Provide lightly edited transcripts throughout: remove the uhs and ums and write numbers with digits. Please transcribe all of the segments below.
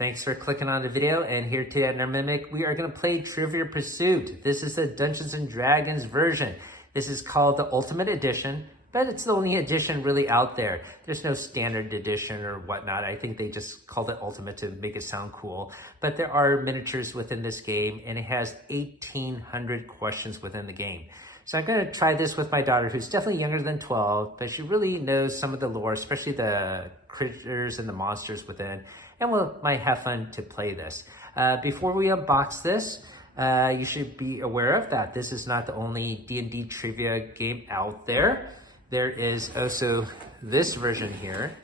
Thanks for clicking on the video, and here today at Mimic, we are going to play Trivial Pursuit. This is the Dungeons & Dragons version. This is called the Ultimate Edition, but it's the only edition really out there. There's no standard edition or whatnot. I think they just called it Ultimate to make it sound cool. But there are miniatures within this game, and it has 1,800 questions within the game. So I'm going to try this with my daughter, who's definitely younger than 12, but she really knows some of the lore, especially the critters and the monsters within, and we might have fun to play this. Before we unbox this, you should be aware of that this is not the only D&D Trivia game out there. There is also this version here,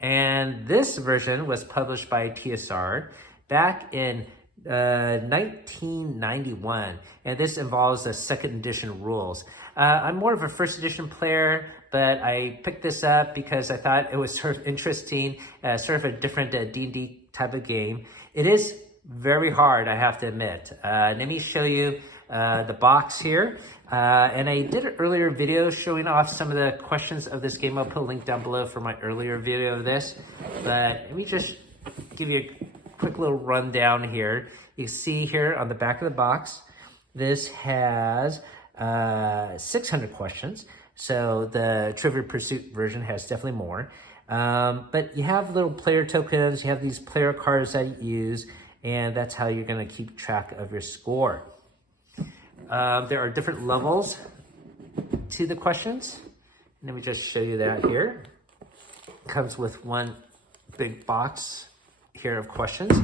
and this version was published by TSR back in 1991, and this involves the second edition rules. I'm more of a first edition player, but I picked this up because I thought it was sort of interesting, sort of a different D&D type of game. It is very hard, I have to admit. Let me show you the box here. And I did an earlier video showing off some of the questions of this game. I'll put a link down below for my earlier video of this. But let me just give you a quick little rundown here. You see here on the back of the box, this has 600 questions. So the Trivial Pursuit version has definitely more. But you have little player tokens, you have these player cards that you use, and that's how you're gonna keep track of your score. There are different levels to the questions. Let me just show you that here. It comes with one big box here of questions.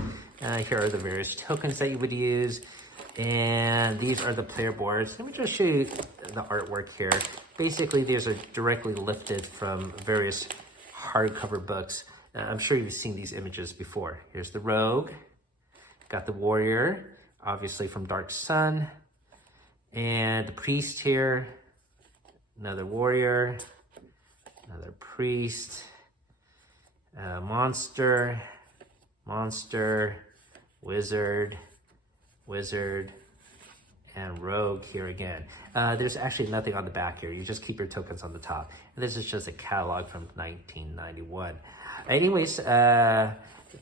Here are the various tokens that you would use. And these are the player boards. Let me just show you the artwork here. Basically, these are directly lifted from various hardcover books. I'm sure you've seen these images before. Here's the rogue, got the warrior, obviously from Dark Sun, and the priest here, another warrior, another priest, monster, wizard, and rogue here again. There's actually nothing on the back here. You just keep your tokens on the top. And this is just a catalog from 1991. Anyways,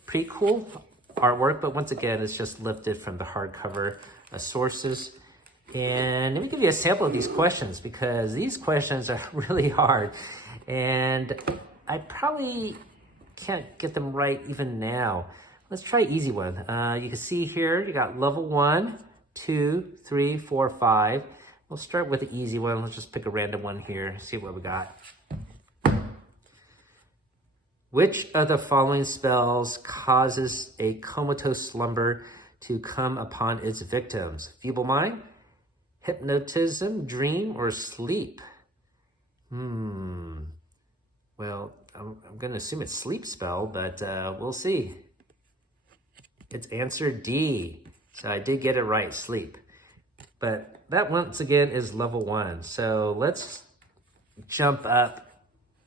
pretty cool artwork, but once again, it's just lifted from the hardcover sources. And let me give you a sample of these questions, because these questions are really hard. And I probably can't get them right even now. Let's try easy one. You can see here, you got level 1, 2, 3, 4, 5. We'll start with the easy one. Let's just pick a random one here, see what we got. Which of the following spells causes a comatose slumber to come upon its victims? Feeble mind, hypnotism, dream, or sleep? Well, I'm gonna assume it's sleep spell, but we'll see. It's answer D. So I did get it right, sleep. But that once again is level 1. So let's jump up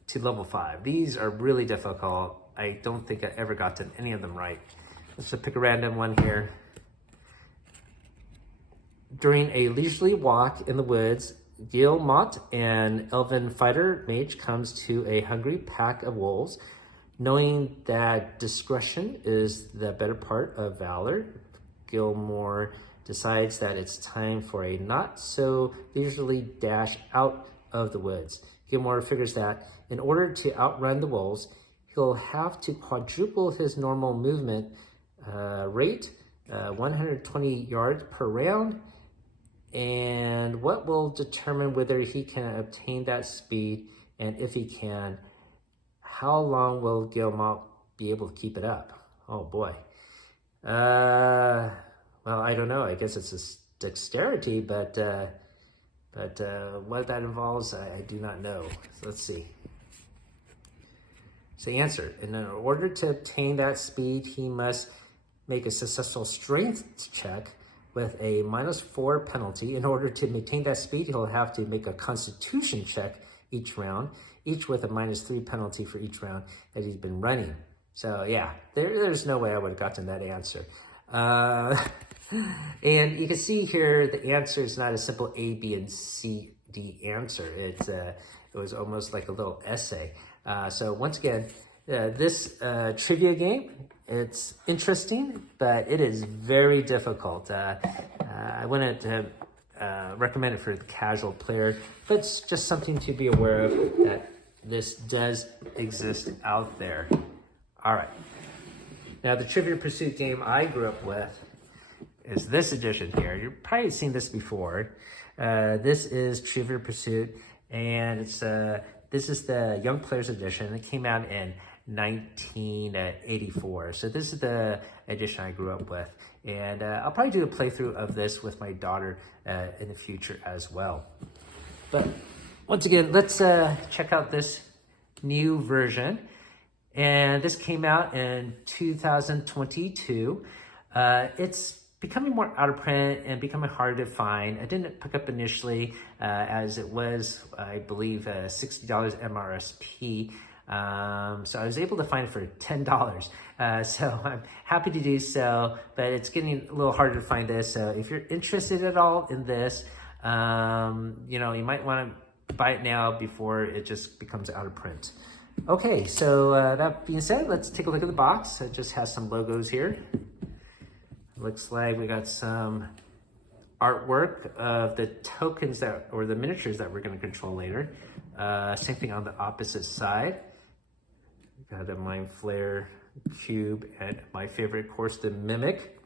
to level 5. These are really difficult. I don't think I ever got to any of them right. Let's just pick a random one here. During a leisurely walk in the woods, Guillemot, an elven fighter mage, comes to a hungry pack of wolves. Knowing that discretion is the better part of valor, Gilmore decides that it's time for a not-so-leisurely dash out of the woods. Gilmore figures that in order to outrun the wolves, he'll have to quadruple his normal movement rate, 120 yards per round, and what will determine whether he can obtain that speed, and if he can, how long will Guillemot be able to keep it up? Oh boy. Well, I don't know. I guess it's a dexterity, but what that involves, I do not know. So let's see. So answer, in order to obtain that speed, he must make a successful strength check with a -4 penalty. In order to maintain that speed, he'll have to make a constitution check each round, each with a -3 penalty for each round that he's been running. So yeah, there's no way I would have gotten that answer. And you can see here, the answer is not a simple A, B, and C, D answer. It was almost like a little essay. So once again, this trivia game It's interesting, but it is very difficult. I wouldn't recommend it for the casual player, but it's just something to be aware of, that this does exist out there. All right. Now, the Trivial Pursuit game I grew up with is this edition here. You've probably seen this before. This is Trivial Pursuit, and it's this is the Young Players edition. It came out in 1984. So this is the edition I grew up with. And I'll probably do a playthrough of this with my daughter in the future as well. But once again, let's check out this new version. And this came out in 2022. It's becoming more out of print and becoming harder to find. I didn't pick up initially as it was, I believe, $60 MRSP. So I was able to find it for $10. So I'm happy to do so, but it's getting a little harder to find this. So if you're interested at all in this, you know, you might want to buy it now before it just becomes out of print. Okay, so that being said, let's take a look at the box. It just has some logos here. Looks like we got some artwork of the tokens that, or the miniatures that we're going to control later. Same thing on the opposite side. We've got a Mind Flare cube and my favorite, of course, the Mimic.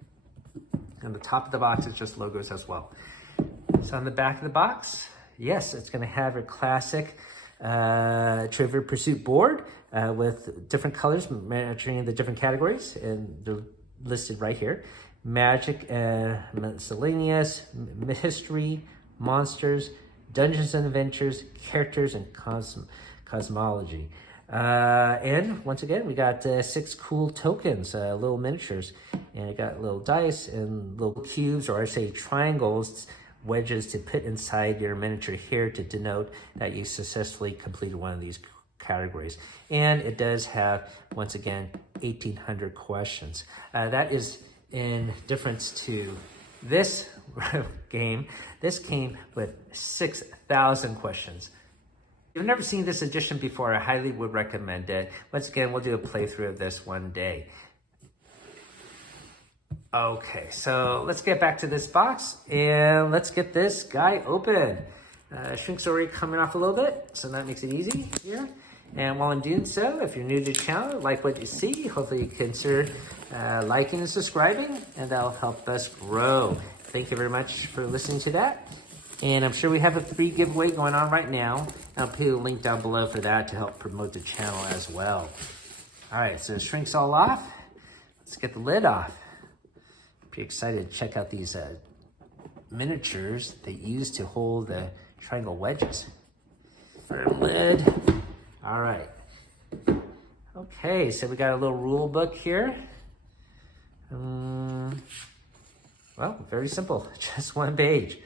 On the top of the box is just logos as well. So on the back of the box, yes, it's going to have a classic Trivial Pursuit board with different colors matching the different categories, and they're listed right here. Magic, miscellaneous, history, monsters, Dungeons and Adventures, characters, and cosmology. And once again, we got 6 cool tokens, little miniatures, and it got little dice and little cubes, or I say triangles, wedges to put inside your miniature here to denote that you successfully completed one of these categories. And it does have, once again, 1,800 questions. That is in difference to this game. This came with 6,000 questions. If you've never seen this edition before, I highly would recommend it. Once again, we'll do a playthrough of this one day. Okay, so let's get back to this box and let's get this guy open. Shrink's already coming off a little bit, so that makes it easy here. And while I'm doing so, if you're new to the channel, like what you see, hopefully you consider liking and subscribing, and that'll help us grow. Thank you very much for listening to that. And I'm sure we have a free giveaway going on right now. I'll put a link down below for that to help promote the channel as well. All right, so it shrinks all off. Let's get the lid off. Pretty excited to check out these miniatures they use to hold the triangle wedges. Firm lid. All right. Okay, so we got a little rule book here. Well, very simple, just one page.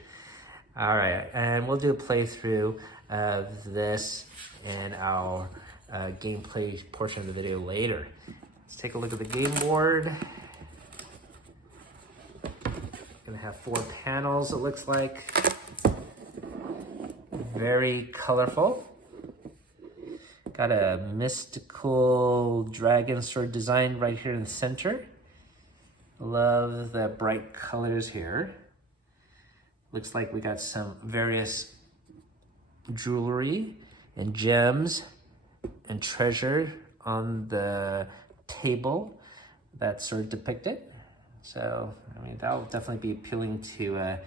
All right, and we'll do a playthrough of this in our gameplay portion of the video later. Let's take a look at the game board. Gonna have 4 panels, it looks like. Very colorful. Got a mystical dragon sword design right here in the center. Love the bright colors here. Looks like we got some various jewelry and gems and treasure on the table that's sort of depicted. So, I mean, that'll definitely be appealing to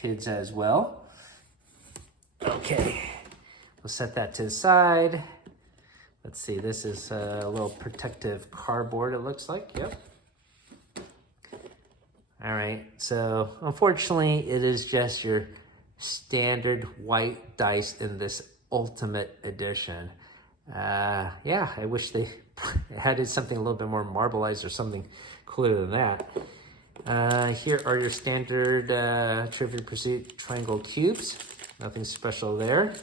kids as well. Okay, we'll set that to the side. Let's see, this is a little protective cardboard, it looks like, yep. All right, so unfortunately, it is just your standard white dice in this Ultimate Edition. Yeah, I wish they added something a little bit more marbleized or something cooler than that. Here are your standard Trivial Pursuit triangle cubes. Nothing special there.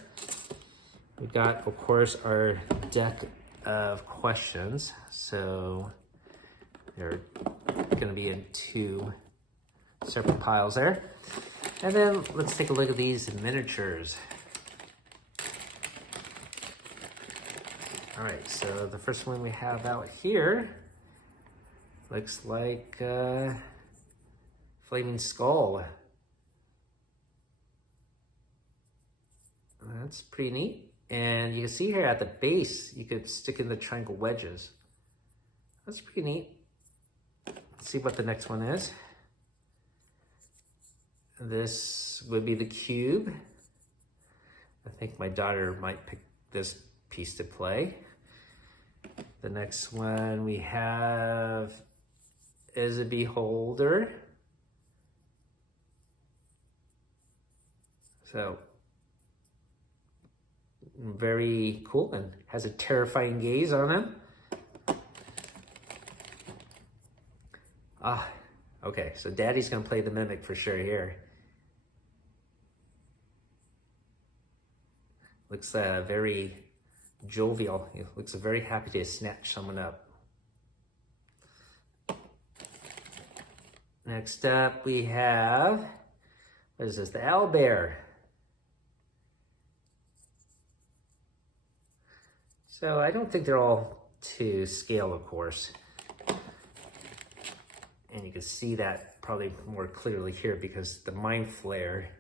We got, of course, our deck of questions. So they're going to be in 2 separate piles there. And then let's take a look at these miniatures. All right, so the first one we have out here Looks like flaming skull. That's pretty neat. And you can see here at the base, you could stick in the triangle wedges. That's pretty neat. Let's see what the next one is. This would be the cube. I think my daughter might pick this piece to play. The next one we have is a beholder. So very cool and has a terrifying gaze on him. Okay, so Daddy's gonna play the mimic for sure here. Looks very jovial. He looks very happy to snatch someone up. Next up we have, what is this? The owlbear. So I don't think they're all to scale, of course. And you can see that probably more clearly here because the mind flare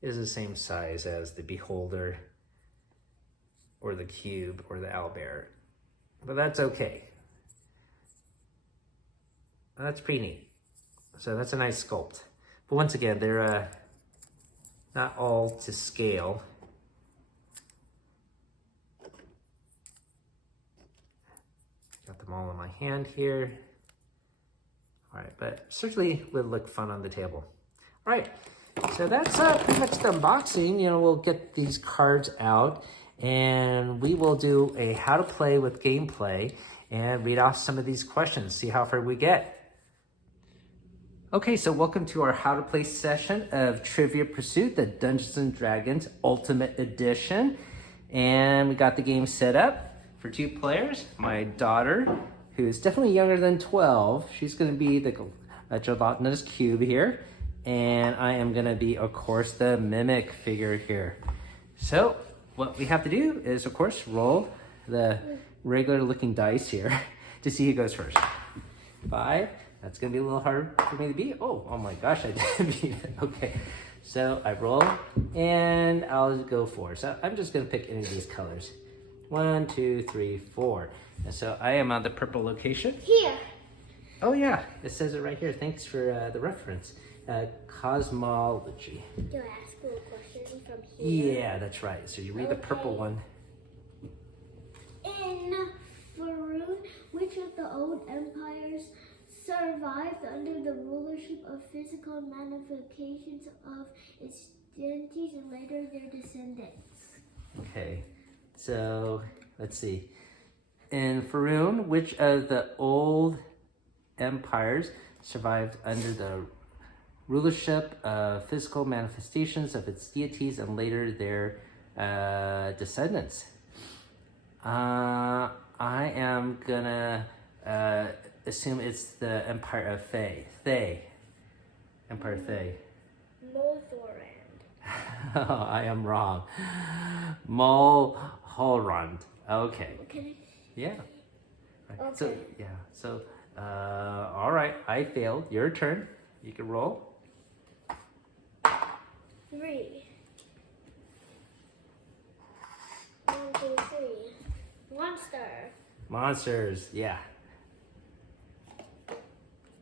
is the same size as the beholder or the cube or the owlbear. But that's okay. That's pretty neat. So that's a nice sculpt. But once again, they're not all to scale. Got them all in my hand here. All right, but certainly would look fun on the table. All right, so that's pretty much the unboxing. You know, we'll get these cards out and we will do a how to play with gameplay and read off some of these questions, see how far we get. Okay, so welcome to our how to play session of Trivia Pursuit, the Dungeons and Dragons Ultimate Edition. And we got the game set up for 2 players. My daughter, who is definitely younger than 12, she's gonna be the gelatinous cube here. And I am gonna be, of course, the mimic figure here. So what we have to do is, of course, roll the regular looking dice here to see who goes first. 5. That's gonna be a little hard for me to beat. Oh my gosh, I did beat it. Okay, so I roll and I'll go 4. So I'm just gonna pick any of these colors. 1, 2, 3, 4. And so I am on the purple location. Here. Oh yeah, it says it right here. Thanks for the reference. Cosmology. Do I ask you a question from here? Yeah, that's right. So you read the purple one. In Faroon, which of the old empires survived under the rulership of physical manifestations of its deities and later their descendants? Okay, so let's see. In Faroon, which of the old empires survived under the rulership of physical manifestations of its deities and later their descendants? I am gonna assume it's the Empire of Thay. Empire of Thay. Northorland. Oh, I am wrong. Mulholland. Okay. Okay. Yeah. Right. Okay. So yeah. So all right. I failed. Your turn. You can roll. 3. 1, 2, 3. Monster. Monsters. Yeah.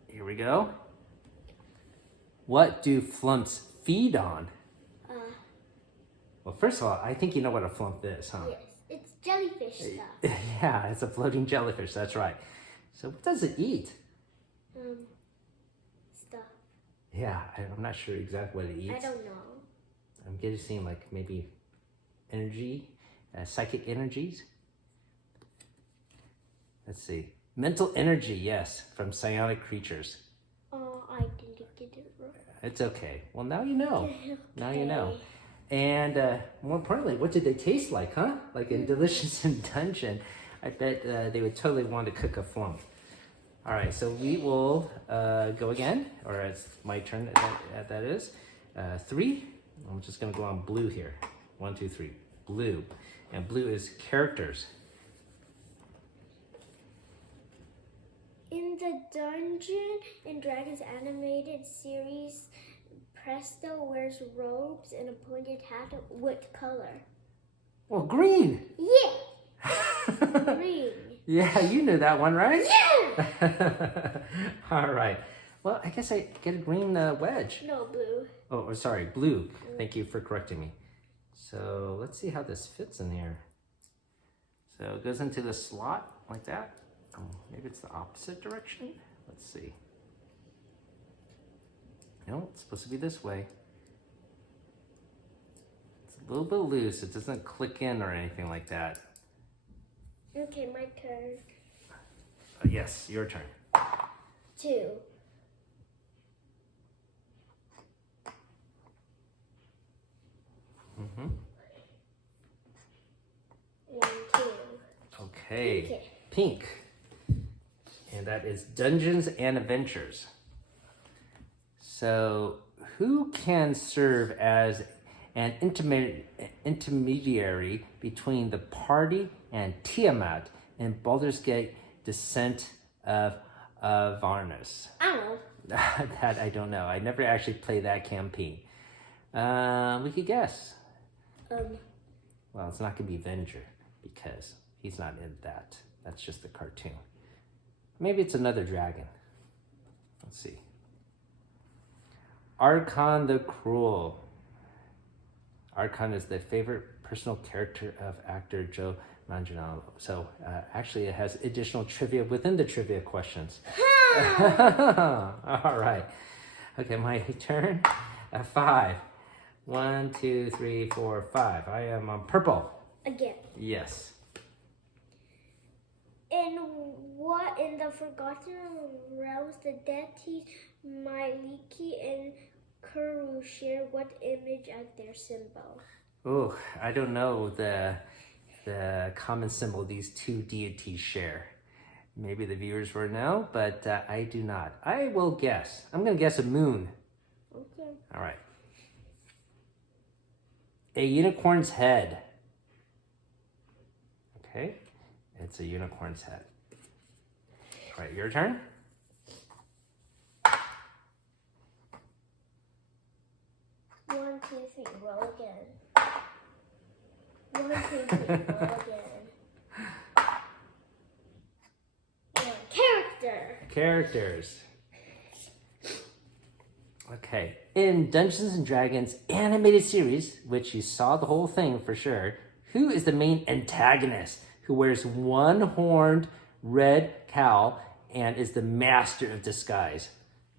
Here we go. What do flumps feed on? Well, first of all, I think you know what a flump is, huh? Yes. It's jellyfish stuff. Yeah, it's a floating jellyfish. That's right. So what does it eat? Stuff. Yeah, I'm not sure exactly what it eats. I don't know. I'm guessing like maybe energy, psychic energies. Let's see. Mental energy, yes, from psionic creatures. I didn't get it right. It's okay. Well, now you know. Okay. Now you know. And more importantly, what did they taste like, huh? Like in Delicious in Dungeon. I bet they would totally want to cook a flump. All right, so we will go again, or it's my turn, that is. 3, I'm just gonna go on blue here. 1, 2, 3, blue. And blue is characters. In In the Dungeons and Dragons animated series, Presto wears robes and a pointed hat. What color? Well, green. Yeah. Green. Yeah, you knew that one, right? Yeah. All right. Well, I guess I get a green wedge. No, blue. Oh, sorry, blue. Thank you for correcting me. So let's see how this fits in here. So it goes into the slot like that. Oh, maybe it's the opposite direction. Let's see. No, it's supposed to be this way. It's a little bit loose. It doesn't click in or anything like that. Okay, my turn. Yes, your turn. 2. Mm-hmm. 1, 2. Okay. Pink. And that is Dungeons and Adventures. So, who can serve as an intermediary between the party and Tiamat in Baldur's Gate Descent of Avernus? I don't know. That I don't know. I never actually played that campaign. We could guess. Well, it's not going to be Venger because he's not in that. That's just the cartoon. Maybe it's another dragon. Let's see. Archon the Cruel. Archon is the favorite personal character of actor Joe Manganiello. So actually it has additional trivia within the trivia questions. All right. Okay, my turn. 1, 5. 1, 2, 3, 4, 5. I am on purple. Again. Yes. In the Forgotten Realms, the deities Myliki and Kuru share what image as their symbol? Oh, I don't know the common symbol these two deities share. Maybe the viewers will know, but I do not. I will guess. I'm going to guess a moon. Okay. All right. A unicorn's head. Okay. It's a unicorn's head. All right, your turn. 1, 2, 3, roll again. 1, 2, 3, roll again. Character. Characters. Okay. In Dungeons and Dragons animated series, which you saw the whole thing for sure, who is the main antagonist who wears one horned red cowl and is the master of disguise?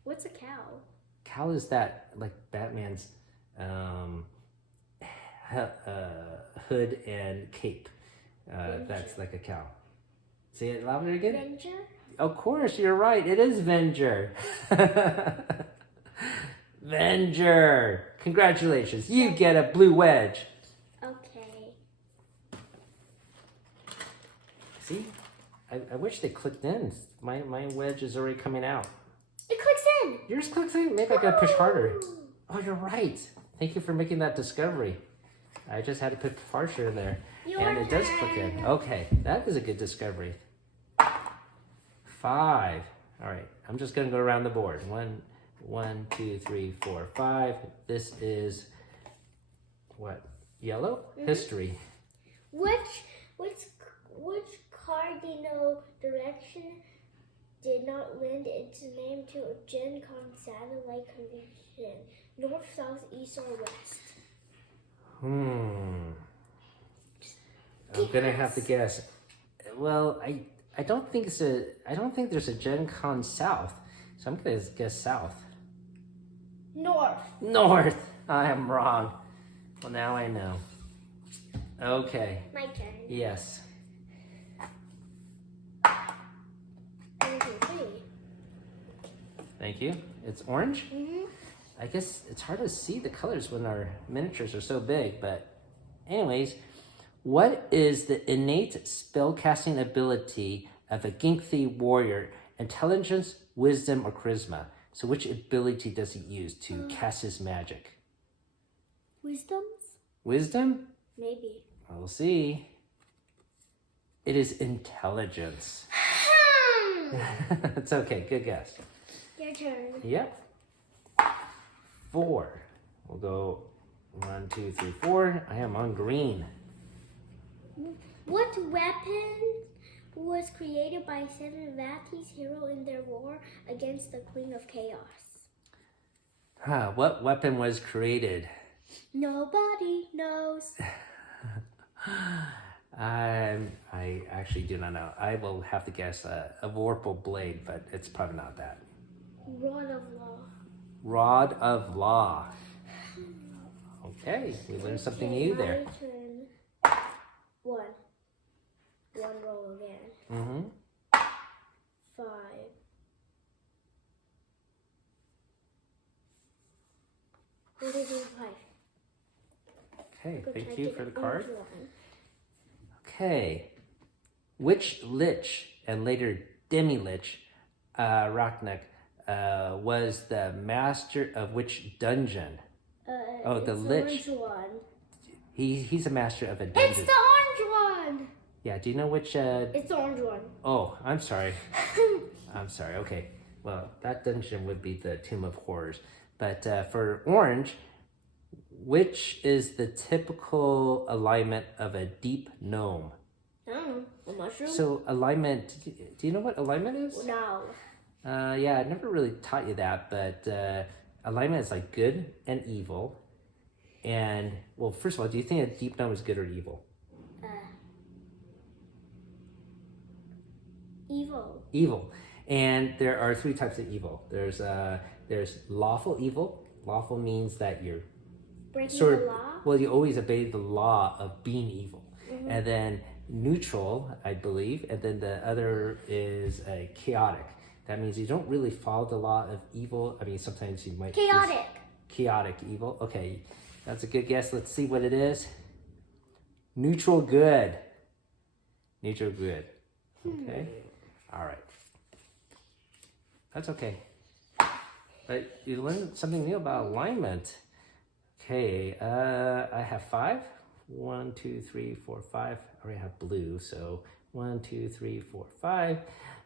What's a cow? Cowl is that like Batman's hood and cape. That's like a cowl. Say it louder again. Avenger? Of course, you're right. It is Venger. Venger. Congratulations. You get a blue wedge. Okay. See? I wish they clicked in. My wedge is already coming out. It clicks in. Yours clicks in? Maybe I gotta push harder. Oh, you're right. Thank you for making that discovery. I just had to put harsher in there. And it does click in. Okay, that is a good discovery. 5. All right, I'm just gonna go around the board. 1, 2, 3, 4, 5. This is what? Yellow? Mm-hmm. History. Which cardinal direction did not lend its name to a Gen Con satellite convention? North, south, east, or west? I'm gonna have to guess. Well, I don't think there's a Gen Con South, so I'm gonna guess South. North. I am wrong. Well, now I know. Okay. My turn. Yes. 1, 2, 3. Thank you. It's orange. Mm-hmm. I guess it's hard to see the colors when our miniatures are so big, but anyways, what is the innate spellcasting ability of a Ginkthi warrior? Intelligence, wisdom, or charisma? So which ability does he use to cast his magic? Wisdom? Maybe. We'll see. It is intelligence. It's okay. Good guess. Your turn. Yep. 4. We'll go 1, 2, 3, 4. I am on green. What weapon was created by 7 Vati's hero in their war against the Queen of Chaos? What weapon was created? Nobody knows. I actually do not know. I will have to guess a vorpal blade, but it's probably not that. Rod of Law. Rod of Law. Okay, we learned something new there. My turn. 1. 1 roll again. 5. What is it? 5. Okay, Go thank try you to for the get card. orange one. Okay. Which lich and later demi-lich, Raknak, was the master of which dungeon? The It's the lich. orange one. He's a master of a It's dungeon. the orange one. Yeah, do you know which... It's the orange one. Oh, I'm sorry. I'm sorry. Okay. Well, that dungeon would be the Tomb of Horrors. But for orange, which is the typical alignment of a deep gnome? I don't know. A mushroom? So alignment, do you know what alignment is? No. Yeah, I never really taught you that, but alignment is like good and evil. And, well, first of all, do you think a deep gnome is good or evil? Evil. Evil. And there are 3 types of evil. There's lawful evil. Lawful means that you're Breaking sort the of, law? well, you always obey the law of being evil. And then neutral, I believe, and then the other is chaotic. That means you don't really follow the law of evil. I mean, sometimes you might... Chaotic. Chaotic evil. Okay, that's a good guess. Let's see what it is. Neutral good. Neutral good. Okay. All right. That's okay. But you learned something new about alignment. Okay, I have 5. 1, 2, 3, 4, 5. I already have blue, so 1, 2, 3, 4, 5.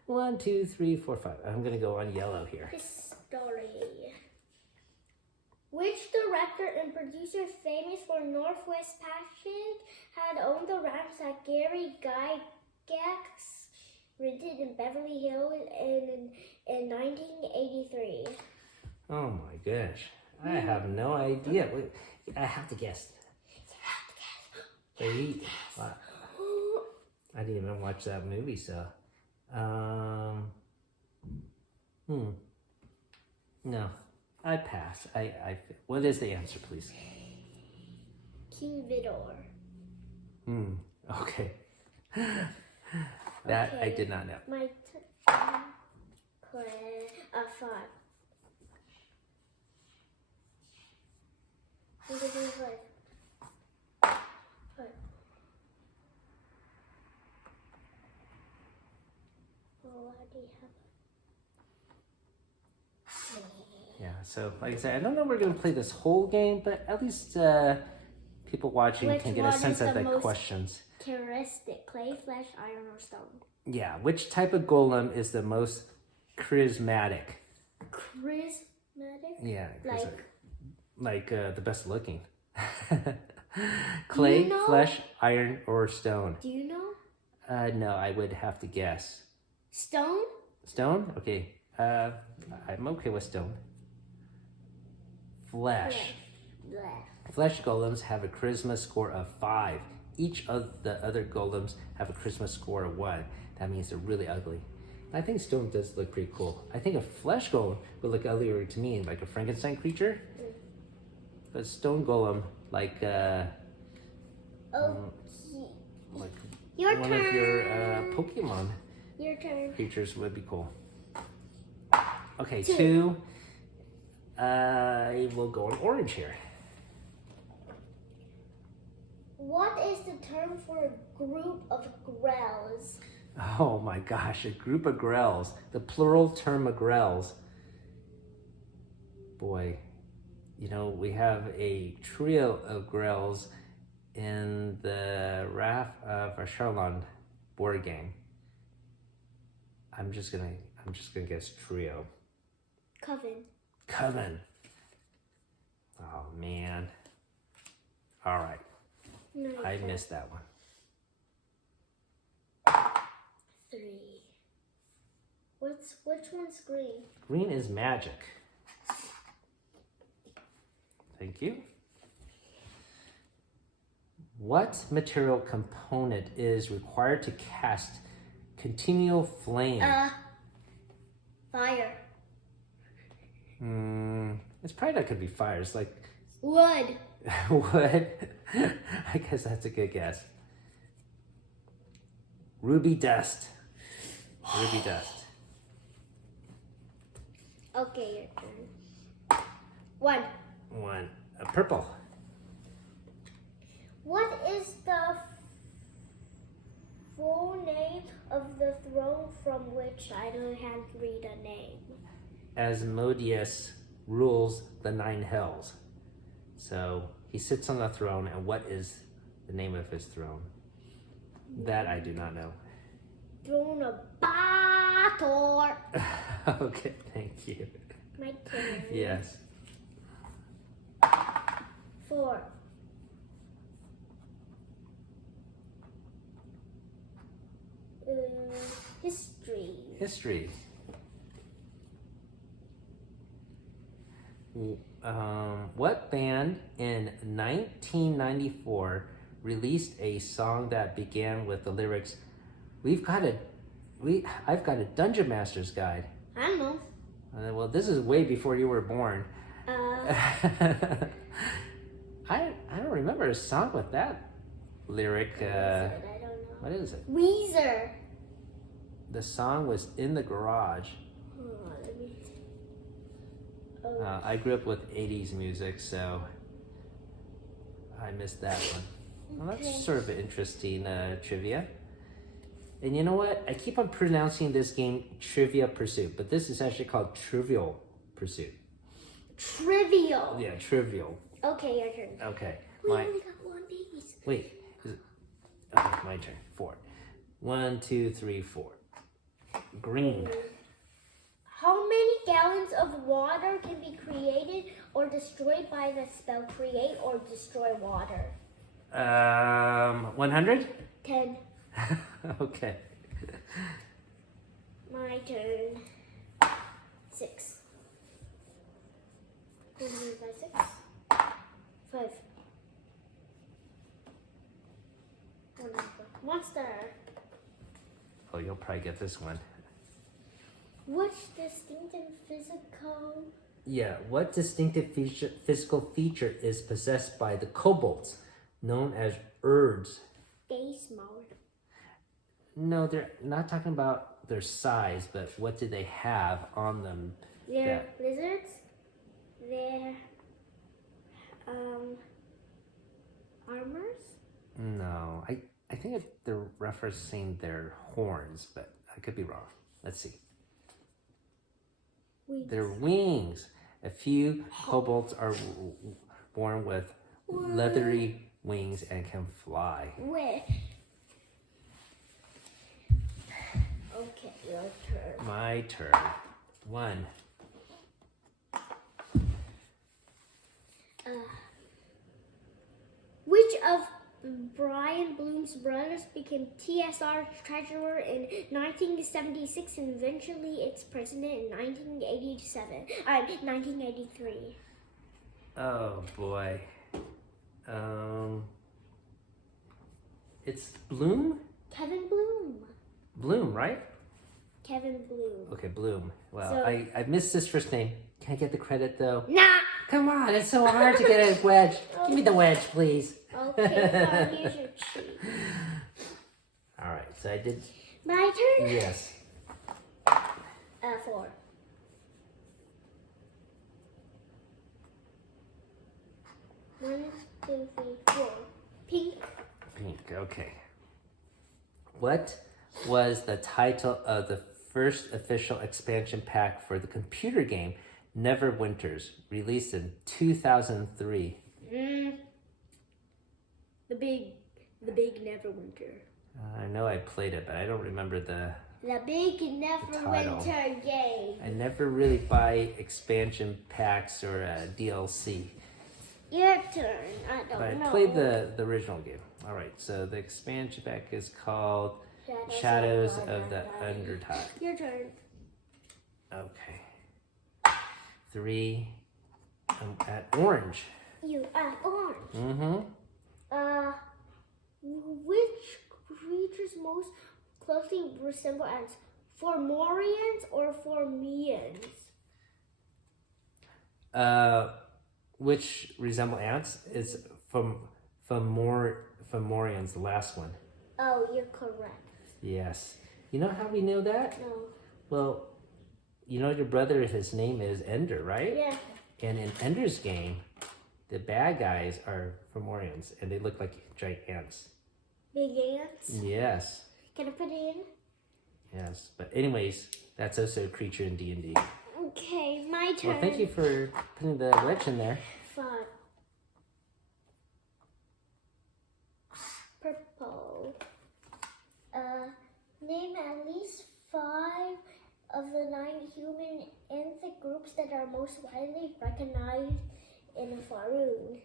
1, 2, 3, 4, 5. I'm gonna go on yellow here. History. Which director and producer famous for Northwest Passage had owned the ranch that Gary Gygax rented in Beverly Hills in 1983? Oh my gosh, I have no idea. Wait, I have to guess. Wait, wow. I didn't even watch that movie, so. No, I pass. What is the answer, please? King Vidor. Okay. That I did not know. My turn. 5. What is it? 5. 5. Oh, I do have. Yeah, so like I said, I don't know if we're going to play this whole game, but at least people watching Which can get a one sense is of the the most questions. Characteristic: clay, flesh, iron, or stone? Yeah, which type of golem is the most charismatic? Charismatic? Yeah, Like the best looking. Clay, you know? flesh, iron, or stone? Do you know? No, I would have to guess. Stone? Stone? Okay. I'm okay with stone. Flesh. Blech. Flesh golems have a charisma score of 5. Each of the other golems have a charisma score of 1. That means they're really ugly. I think stone does look pretty cool. I think a flesh golem would look uglier to me, like a Frankenstein creature. But stone golem, like Your one turn. of your Pokemon Your turn. creatures would be cool. Okay, 2. I will go on orange here. What is the term for a group of grells? Oh my gosh, a group of grells. The plural term of grells. Boy, you know, we have a trio of grells in the Wrath of Asharlan board game. I'm just gonna guess trio. Coven. Oh man. All right. No, I missed that one. 3. Which one's green? Green is magic. Thank you. What material component is required to cast continual flame? Fire. It's probably not gonna be fire. It's like Wood. wood. I guess that's a good guess. Ruby dust. Ruby dust. Okay, your turn. 1. Purple. What is the full name of the throne from which I don't have to read a name? Asmodeus rules the 9 hells. So he sits on the throne, and what is the name of his throne? That I do not know. Throne of Battle. Okay, thank you. My turn. Yes. 4. History. What band in 1994 released a song that began with the lyrics, I've got a Dungeon Master's Guide. I don't know. Well, this is way before you were born. I don't remember a song with that lyric. I don't know. What is it? Weezer. The song was In the Garage. Let me. I grew up with 80s music, so I missed that one. Well, that's sort of an interesting trivia. And you know what? I keep on pronouncing this game Trivia Pursuit, but this is actually called Trivial Pursuit. Trivial. Yeah, Trivial. Okay, your turn. Okay. We only got one piece. Wait. Okay, my turn. 4. 1, 2, 3, 4. Green. How many gallons of water can be created or destroyed by the spell create or destroy water? 100? 10. Okay. My turn. 6. 6. 5. Monster. Oh, you'll probably get this one. Which distinctive physical... Yeah, what distinctive physical feature is possessed by the kobolds, known as Urds? They small. No, they're not talking about their size, but what do they have on them? They're lizards. They're armors. No, I think they're referencing their horns, but I could be wrong. Let's see. Wings. Their wings. A few kobolds are born with leathery wings and can fly. Where? Okay, your turn. My turn. 1. Which of Brian Bloom's brothers became TSR treasurer in 1976 and eventually its president in 1983? Oh boy. It's Bloom? Kevin Bloom. Bloom, right? Kevin Bloom. Okay, Bloom. Well, So- I missed his first name. Can I get the credit though? Nah. Come on, it's so hard to get a wedge. Give me the wedge, please. Okay, fine, here's your cheat. All right, so I did. My turn? Yes. 4. One, 2, 3, 4. Pink. Pink, okay. What was the title of the first official expansion pack for the computer game Neverwinters, released in 2003? The big Neverwinter. I know I played it, but I don't remember the The big Neverwinter game. I never really buy expansion packs or DLC. Your turn. I don't But know. I played the original game. All right, so the expansion pack is called Shadows of the Undertide. Your turn. Okay. 3. I'm at orange. You are orange. Mm-hmm. Which creatures most closely resemble ants? Formorians or Formians? Which resemble ants is Fomorians, the last one. Oh, you're correct. Yes. You know how we know that? No. Well, you know your brother, his name is Ender, right? Yeah. And in Ender's game, the bad guys are Fomorians, and they look like giant ants. Big ants? Yes. Can I put it in? Yes. But anyways, that's also a creature in D&D. Okay, my turn. Well, thank you for putting the wedge in there. Fun. Purple. Name at least 5 of the 9 human ethnic groups that are most widely recognized in Faroon.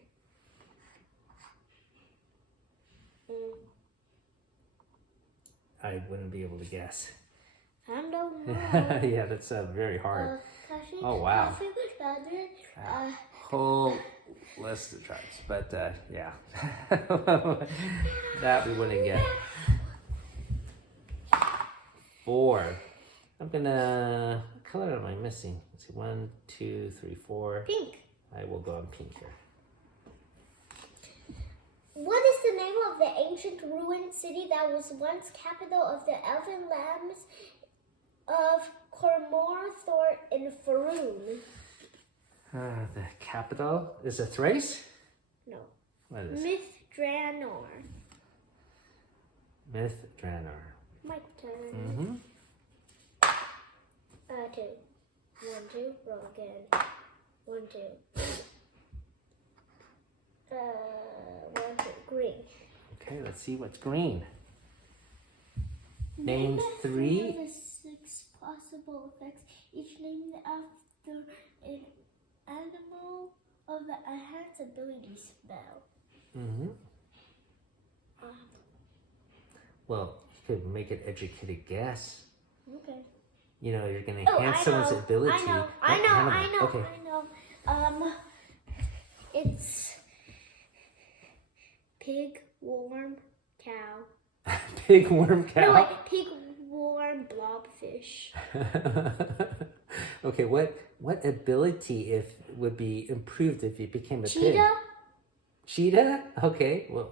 I wouldn't be able to guess. I don't know. Yeah, that's very hard. Kashi, Oh, wow. Kashi, Whole list of tribes, but yeah, that we wouldn't get. 4. I'm gonna. What color am I missing? Let's see. 1, 2, 3, 4. Pink. I will go on pink here. What is the name of the ancient ruined city that was once capital of the elven lands of Cormorthor in Faroon? The capital is it Thrace? No. What is Myth-Dranor. Myth-Dranor. My turn. Mm-hmm. 2. 1, 2. Roll again. 1, 2. 1, 2. Green. Okay, let's see what's green. Name 3. Of the 6 possible effects, each named after an animal of the enhanced ability spell. Mm-hmm. Well, you could make an educated guess. Okay. You know, you're going to enhance someone's ability. I know. Okay. It's pig, worm, cow. Pig, worm, cow. No, wait, pig, worm, blobfish. Okay, what ability would be improved if you became a pig? Cheetah? Cheetah? Okay. Well,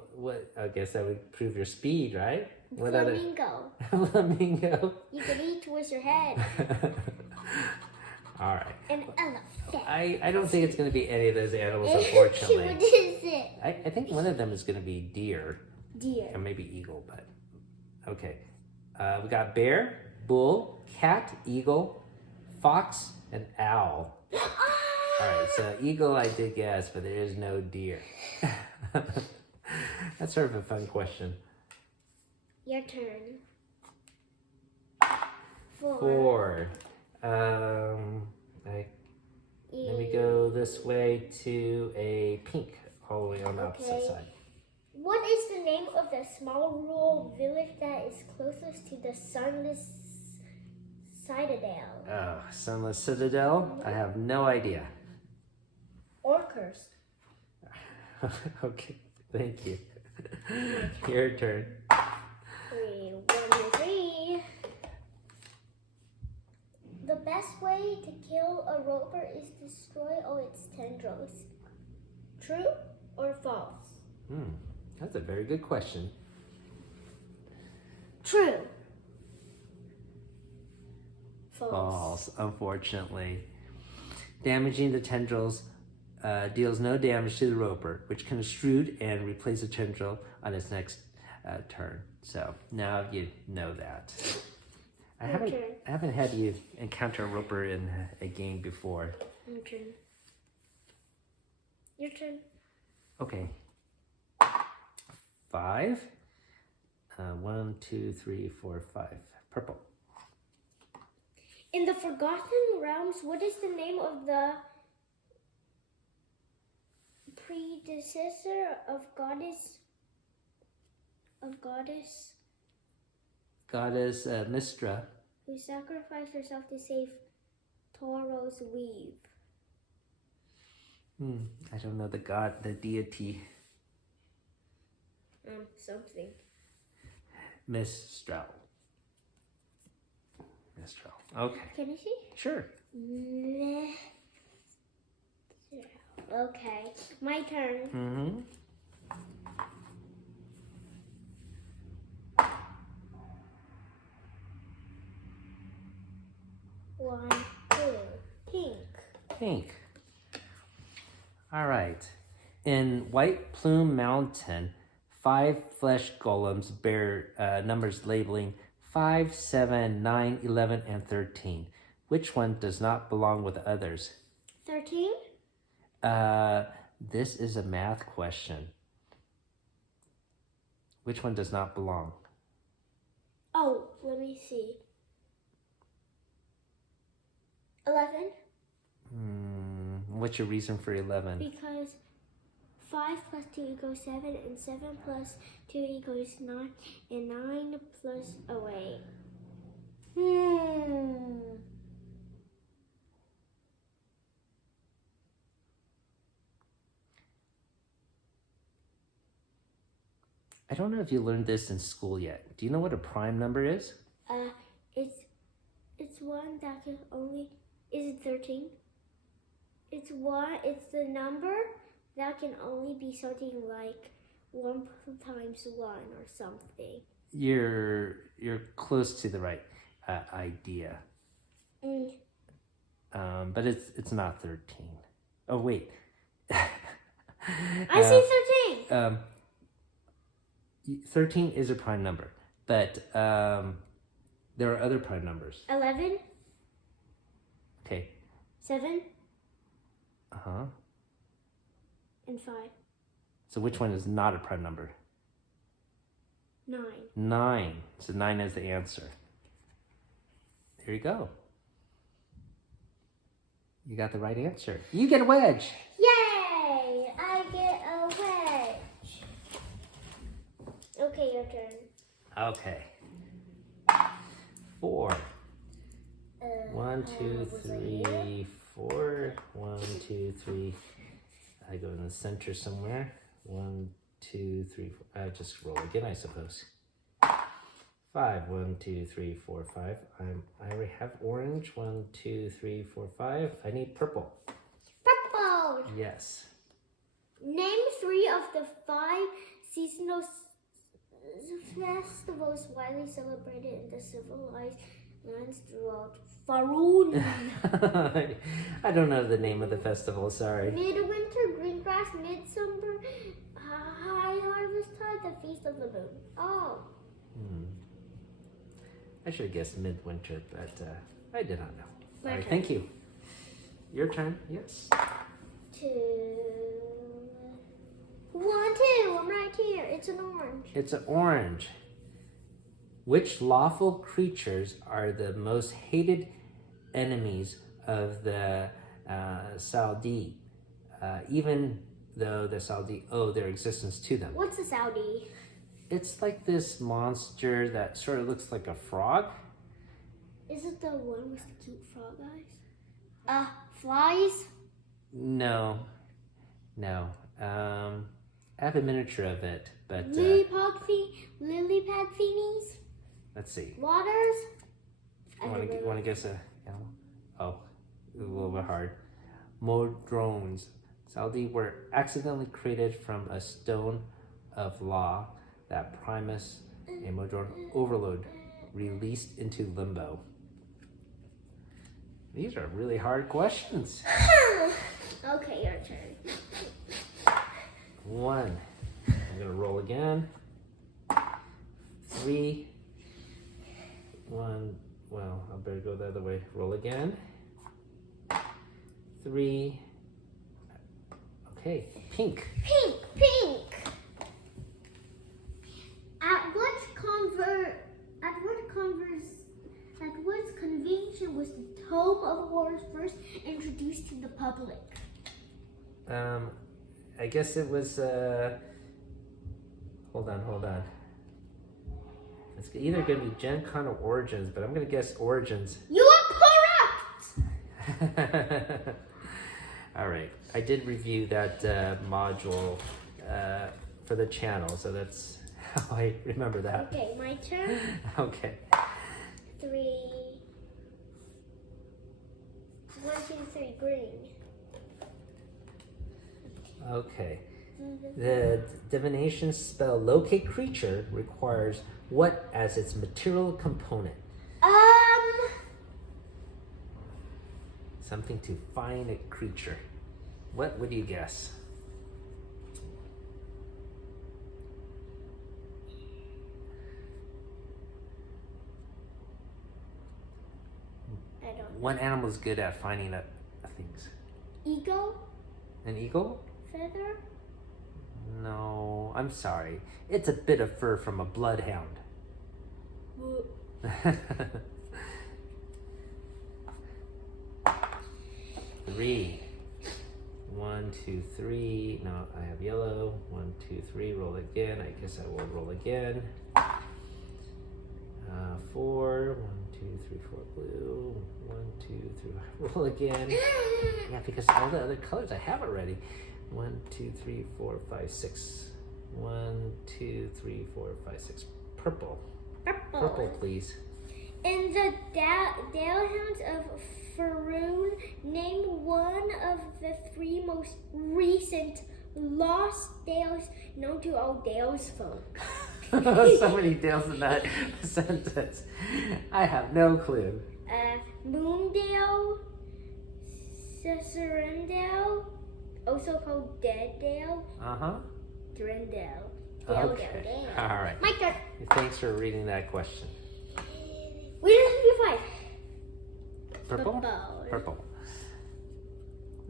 I guess that would improve your speed, right? What Flamingo. Flamingo. You can eat with your head. All right. An elephant. I don't think it's going to be any of those animals, unfortunately. What is it? I think one of them is going to be deer. Deer. Or maybe eagle, but okay. We got bear, bull, cat, eagle, fox, and owl. All right, so eagle I did guess, but there is no deer. That's sort of a fun question. Your turn. 4. 4. Let me go this way to a pink, all the way on the opposite side. What is the name of the small rural village that is closest to the Sunless Citadel? Oh, Sunless Citadel? I have no idea. Orcurs. Okay, thank you. Your turn. 3, 1, 3. The best way to kill a roper is to destroy all its tendrils. True or false? That's a very good question. True. False, unfortunately. Damaging the tendrils deals no damage to the roper, which can extrude and replace the tendril on its next turn. So now you know that. I haven't had you encounter a roper in a game before. Your turn. Your turn. Okay. 5. 1, 2, 3, 4, 5. Purple. In the Forgotten Realms, what is the name of the predecessor of goddess? Goddess Mistra. Who sacrificed herself to save Toro's weave? I don't know the deity. Something. Mistral. Okay. Can you see? Sure. Okay, my turn. Mm-hmm. One, two, pink. Pink. All right. In White Plume Mountain, 5 flesh golems bear numbers labeling 5, 7, 9, 11, and 13. Which one does not belong with others? 13? This is a math question. Which one does not belong? Oh, let me see. 11? What's your reason for 11? Because 5 plus 2 equals 7, and 7 plus 2 equals 9, and 9 plus... Oh, wait. I don't know if you learned this in school yet. Do you know what a prime number is? It's one that can only... Is it 13? It's the number that can only be something like 1 times 1 or something. You're close to the right idea. But it's not 13. Oh wait. I see 13. 13 is a prime number, but there are other prime numbers. 11. Okay. 7. Uh-huh. And 5. So which one is not a prime number? 9. 9. So 9 is the answer. There you go. You got the right answer. You get a wedge. Yay! I get a wedge. Okay, your turn. Okay. 4. 1, 2, 3, 4. 1, 2, 3. I go in the center somewhere. 1, 2, 3, 4. I just roll again, I suppose. 5. 1, 2, 3, 4, 5. I already have orange. 1, 2, 3, 4, 5. I need purple. Purple. Yes. Name 3 of the 5 seasonal festivals widely celebrated in the civilized lands throughout Faroon. I don't know the name of the festival, sorry. Midwinter, Greengrass, Midsummer, High Harvest Tide, the Feast of the Moon. Oh. I should have guessed midwinter, but I did not know. My All right, turn. thank you. Your turn, yes. 2. 1, 2. I'm right here. It's an orange. It's an orange. Which lawful creatures are the most hated enemies of the Saudi, even though the Saudi owe their existence to them? What's a Saudi? It's like this monster that sort of looks like a frog. Is it the one with the cute frog eyes? Flies? No. I have a miniature of it, but Lily pad thingies? let's see. Waters? Want to guess a animal? Oh, a little bit hard. Modrones. Saudi were accidentally created from a stone of law that Primus, a Modron overload, released into limbo. These are really hard questions. Okay, your turn. 1. I'm gonna roll again. 3. 1. Well, I better go the other way. Roll again. 3. Okay, pink. Pink. At what convention was the home of horrors first introduced to the public? I guess it was, hold on. It's either going to be Gen Con or Origins, but I'm going to guess Origins. You are correct! All right. I did review that module for the channel, so that's how I remember that. Okay, my turn. Okay. 3. 1, 2, 3, green. Okay. The divination spell locate creature requires what as its material component? Something to find a creature. What would you guess? I don't know. What animal is good at finding things? Eagle? An eagle? Feather? No, I'm sorry. It's a bit of fur from a bloodhound. 3. 1, 2, 3. No, I have yellow. 1, 2, 3. Roll again. I guess I will roll again. 4. 1, 2, 3, 4. Blue. 1, 2, 3. Roll again. Yeah, because all the other colors I have already. 1, 2, 3, 4, 5, 6. 1, 2, 3, 4, 5, 6. Purple. Purple, please. In the Dalehounds of Faerun, name one of the 3 most recent lost dales known to all Dales folk. So many dales in that sentence. I have no clue. Moondale, Cicerindale, also called Dead Dale, Drindale. Okay. All right. My turn. Thanks for reading that question. We didn't do 5. Purple? Purple.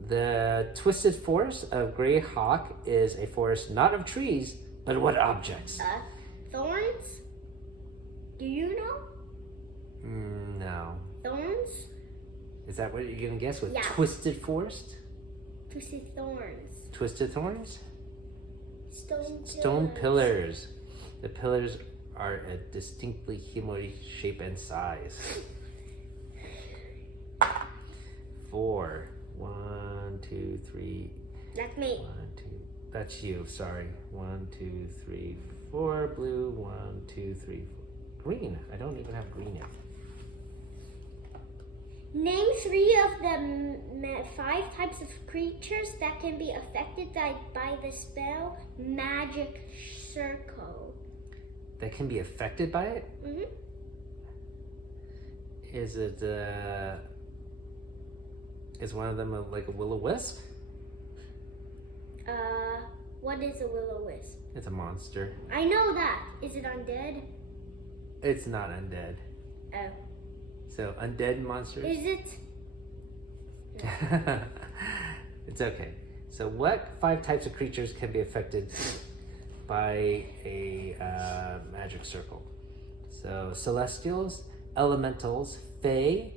The twisted forest of Grey Hawk is a forest not of trees, but what objects? Thorns? Do you know? No. Thorns? Is that what you're going to guess with Yeah. twisted forest? Twisted thorns. Twisted thorns? Stone pillars. The pillars are a distinctly humanoid shape and size. 4. 1, 2, 3. That's me. 1, 2. That's you. Sorry. 1, 2, 3, 4. Blue. 1, 2, 3, 4. Green. I don't even have green yet. Name 3 of the 5 types of creatures that can be affected by the spell Magic Circle. That can be affected by it? Mm-hmm. Is it, is one of them like a will-o-wisp? What is a will-o-wisp? It's a monster. I know that. Is it undead? It's not undead. Oh. So, undead monsters? Is it? It's okay. So, what 5 types of creatures can be affected by a magic circle? So, celestials, elementals, fae,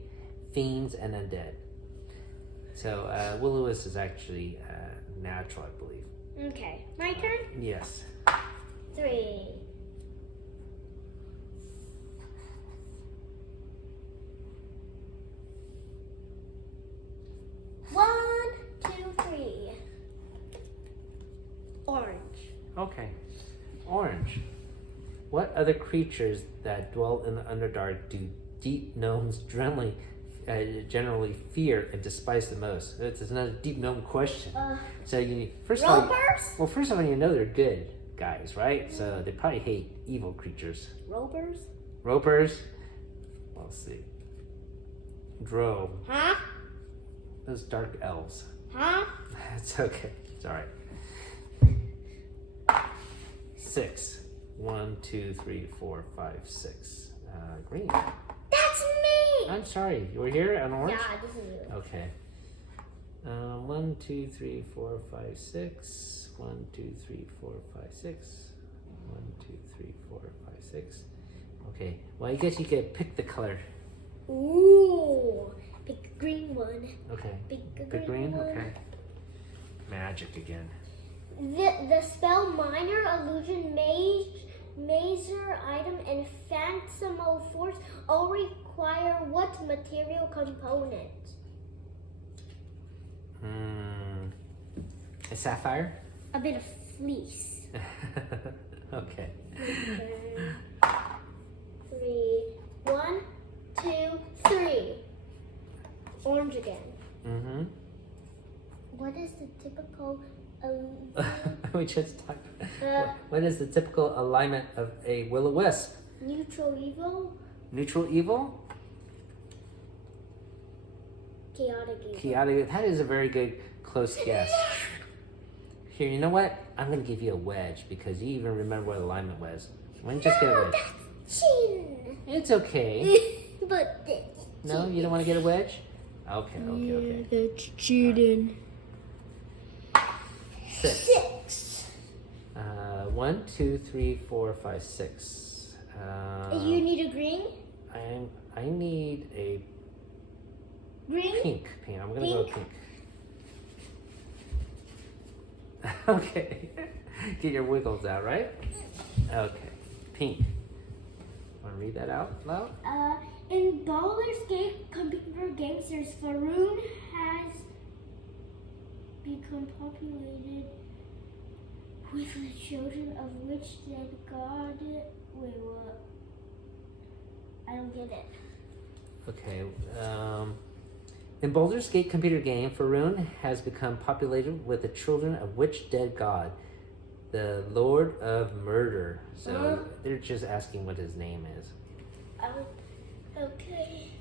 fiends, and undead. So, will-o-wisp is actually natural, I believe. Okay. My turn? Yes. 3. 1, 2, 3. Orange. Okay. Orange. What other creatures that dwell in the Underdark do deep gnomes generally fear and despise the most? It's another deep gnome question. So you first of all, you know they're good guys, right? So they probably hate evil creatures. Ropers? Ropers. Let's see. Drow. Huh? Those dark elves. Huh? It's okay. It's all right. 6. 1, 2, 3, 4, 5, 6. Green. That's me! I'm sorry. You were here on orange? Yeah, this is you. Okay. 1, 2, 3, 4, 5, 6. 1, 2, 3, 4, 5, 6. 1, 2, 3, 4, 5, 6. Okay. Well, I guess you could pick the color. Ooh. Pick Okay. Big green one. Okay. Magic again. The spell Minor Illusion, Mazer Item, and Phantom Force all require what material component? A sapphire? A bit of fleece. Okay. Okay. 3. 1, 2, 3. Orange again. Mm-hmm. What is the typical We just talked. What is the typical alignment of a will-o-wisp? neutral evil? Neutral evil? Chaotic evil. Chaotic. That is a very good close guess. Here, you know what? I'm gonna give you a wedge because you even remember what alignment was. Why don't you just get a wedge? That's cheating. It's okay. But that's No, you don't want to get a wedge? Okay. That's cheating. 6. 1, 2, 3, 4, 5, 6. You need a green? I need a Green? pink. I'm gonna go with pink. Okay. Get your wiggles out, right? Okay. Pink. Want to read that out loud? In Baldur's Gate computer games, Faerun has become populated with the children of which dead god? Wait, what? I don't get it. Okay. In Baldur's Gate computer game, Faerun has become populated with the children of which dead god? The Lord of Murder. So they're just asking what his name is. Okay.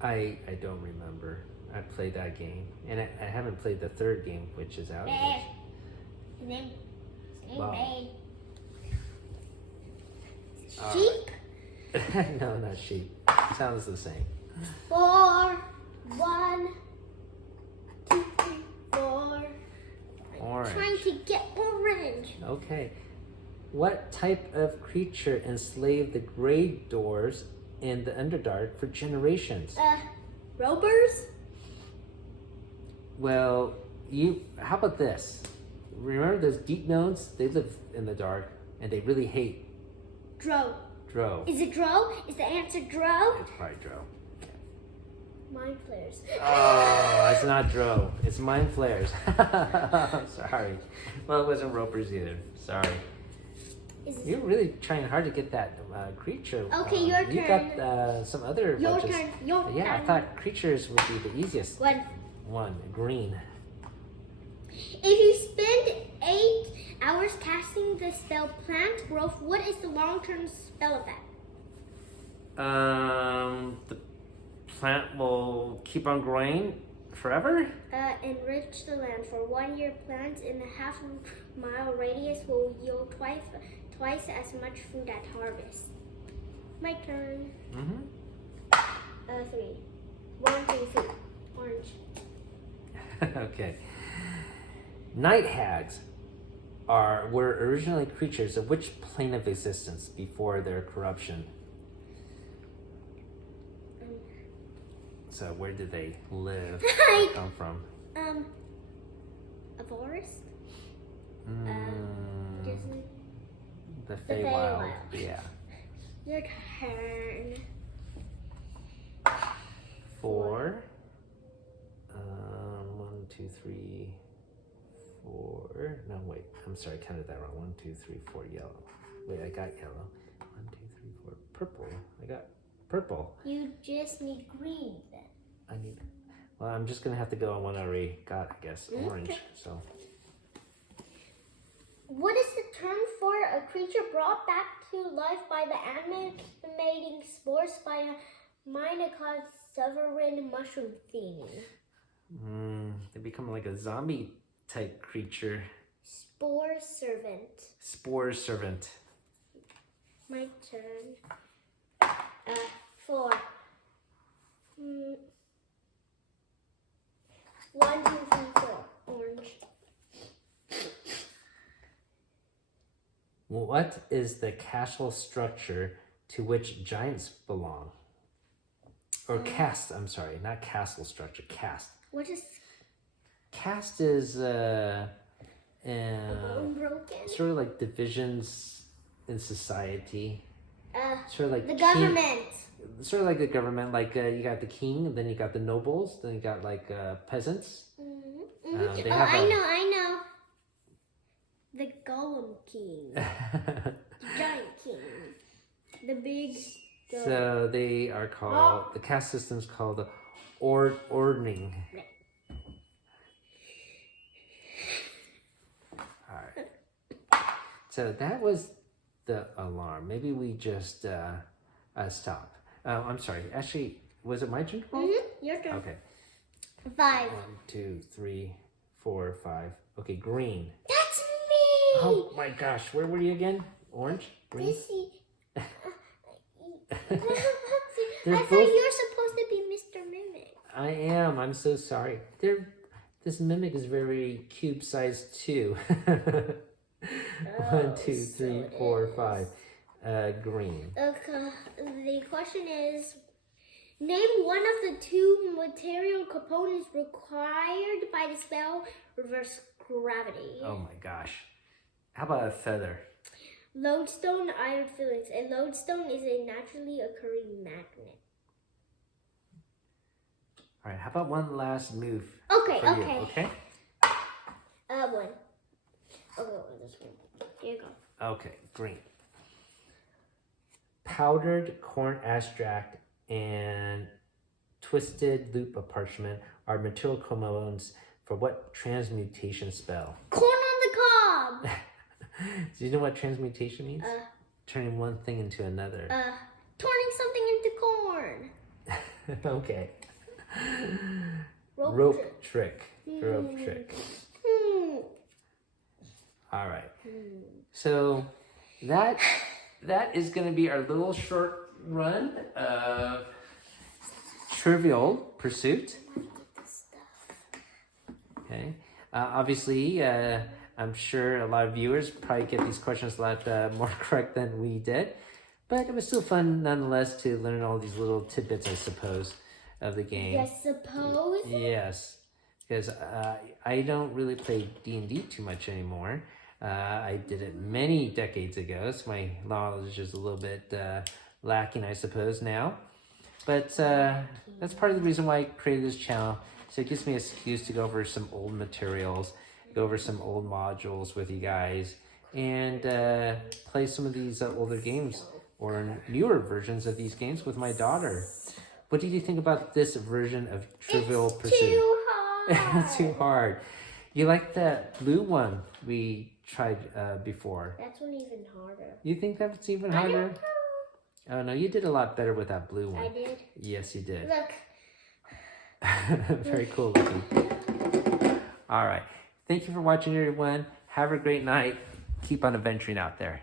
I don't remember. I played that game, and I haven't played the third game, which is out. His name Wow. Sheep? No, not sheep. Sounds the same. 4, 1, 2, 3, 4. Orange. Trying to get orange. Okay. What type of creature enslaved the Grey Doors in the Underdark for generations? Ropers? Well, how about this? Remember those deep gnomes? They live in the dark, and they really hate Drow. Drow. Is it Drow? Is the answer Drow? It's probably Drow. Mind flares. Oh, it's not Drow. It's Mind Flayers. Sorry. Well, it wasn't Ropers either. Sorry. You're really trying hard to get that creature. Okay, your you turn. You got some other Your wedges. turn. Your Yeah, turn. I thought creatures would be the easiest. One, green. If you spend 8 hours casting the spell Plant Growth, what is the long-term spell effect? The plant will keep on growing forever? Enrich the land. For 1 year, plants in a half-mile radius will yield twice as much food at harvest. My turn. 3. 1, 2, 3. Orange. Okay. Night hags were originally creatures of which plane of existence before their corruption? So where did they live? Or come from? A forest? The Feywild. Yeah. Your turn. 4. 1, 2, 3, 4. No, wait. I'm sorry. I counted that wrong. 1, 2, 3, 4. Yellow. Wait, I got yellow. 1, 2, 3, 4. Purple. I got purple. You just need green then. Well, I'm just gonna have to go on one I already got, I guess. Orange. Okay. So. What is the term for a creature brought back to life by the animating spores by a Minecraft sovereign mushroom fiend? They become like a zombie type creature. Spore servant. Spore servant. My turn. 4. 1, 2, 3, 4. Orange. What is the castle structure to which giants belong? Or cast, I'm sorry, not castle structure, cast. What is Caste is broken? sort of like divisions in society. Sort of like the government. Sort of like the government. Like you got the king, and then you got the nobles, then you got like peasants. Mm-hmm. I know. The Golem King. The Giant King. The big. So they are called the caste system's called the ordning. All right. So that was the alarm. Maybe we just stop. I'm sorry. Actually, was it my turn? Your turn. Okay. 5. 1, 2, 3, 4, 5. Okay, green. That's me. Oh my gosh, where were you again? Orange? Green? Missy. I They're thought both- you were supposed to be Mr. Mimic. I am. I'm so sorry. This mimic is very cube-sized too. 1, 2, 3, 4, 5. Green. Okay. The question is, name one of the 2 material components required by the spell Reverse Gravity. Oh my gosh. How about a feather? Lodestone, iron fillings. A lodestone is a naturally occurring magnet. All right. How about one last move? Okay. For you, okay? One. Okay, this one. Here you go. Okay. Green. Powdered corn extract and twisted loop of parchment are material components for what transmutation spell? Corn on the cob. Do you know what transmutation means? Turning one thing into another. Turning something into corn. Okay. Rope trick. Rope trick. All right. So that is going to be our little short run of Trivial Pursuit. Okay. Obviously, I'm sure a lot of viewers probably get these questions a lot more correct than we did. But it was still fun nonetheless to learn all these little tidbits, I suppose, of the game. Yes, suppose. Yes. Because I don't really play D&D too much anymore. I did it many decades ago, so my knowledge is a little bit lacking, I suppose, now. But that's part of the reason why I created this channel. So it gives me an excuse to go over some old materials, go over some old modules with you guys, and play some of these older games or newer versions of these games with my daughter. What did you think about this version of Trivial Pursuit? Too hard. Too hard. You like that blue one we tried before? That's one even harder. You think that's even harder? Oh no, you did a lot better with that blue one. I did? Yes, you did. Look. Very cool looking. All right. Thank you for watching, everyone. Have a great night. Keep on adventuring out there.